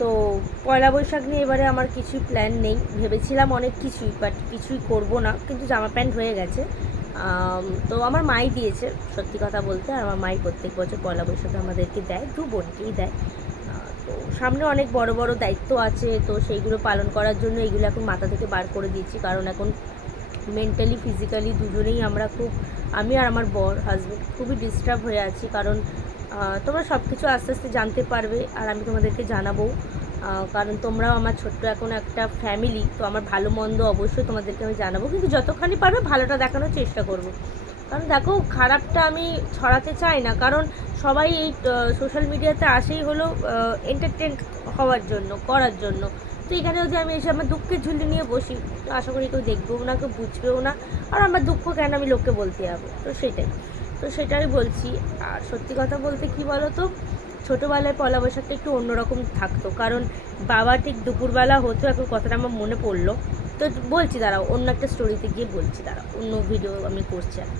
তো পয়লা বৈশাখ নিয়ে এবারে আমার কিছুই প্ল্যান নেই, ভেবেছিলাম অনেক কিছুই, বাট কিছুই করব না, কিন্তু জামা প্যান্ট হয়ে গেছে। তো আমার মাই দিয়েছে, সত্যি কথা বলতে। আর আমার মাই প্রত্যেক বছর পয়লা বৈশাখে আমাদেরকে দেয়, দু বোনকেই দেয়। তো সামনে অনেক বড় বড় দায়িত্ব আছে, তো সেইগুলো পালন করার জন্য এইগুলো এখন মাথা থেকে বার করে দিচ্ছি, কারণ এখন মেন্টালি ফিজিক্যালি দুজনেই আমরা খুব, আমি আর আমার বর হাজব্যান্ড খুবই ডিস্টার্ব হয়ে আছি। কারণ তোমরা সব কিছু আস্তে আস্তে জানতে পারবে, আর আমি তোমাদেরকে জানাবো, কারণ তোমরাও আমার ছোট্ট এখন একটা ফ্যামিলি, তো আমার ভালো মন্দ অবশ্যই তোমাদেরকে আমি জানাবো, কিন্তু যতখানি পারবে ভালোটা দেখানোর চেষ্টা করব। কারণ দেখো, খারাপটা আমি ছড়াতে চাই না, কারণ সবাই এই সোশ্যাল মিডিয়াতে আসেই হলো এন্টারটেন হওয়ার জন্য, করার জন্য। তো এখানে যদি আমি এসে আমার দুঃখের ঝুলি নিয়ে বসি, তো আশা করি কেউ দেখবেও না, কেউ বুঝবেও না। আর আমার দুঃখ কেন আমি লোককে বলতে যাবো, তো সেটাই বলছি। আর সত্যি কথা বলতে কি বলো তো, ছোটোবেলায় পয়লা বৈশাখটা একটু অন্যরকম থাকতো, কারণ বাবা ঠিক দুপুরবেলা হতো, এখন কথাটা আমার মনে পড়লো। তো বলছি, দাঁড়াও, অন্য একটা স্টোরিতে গিয়ে বলছি, দাঁড়াও, অন্য ভিডিও আমি করছি একটা।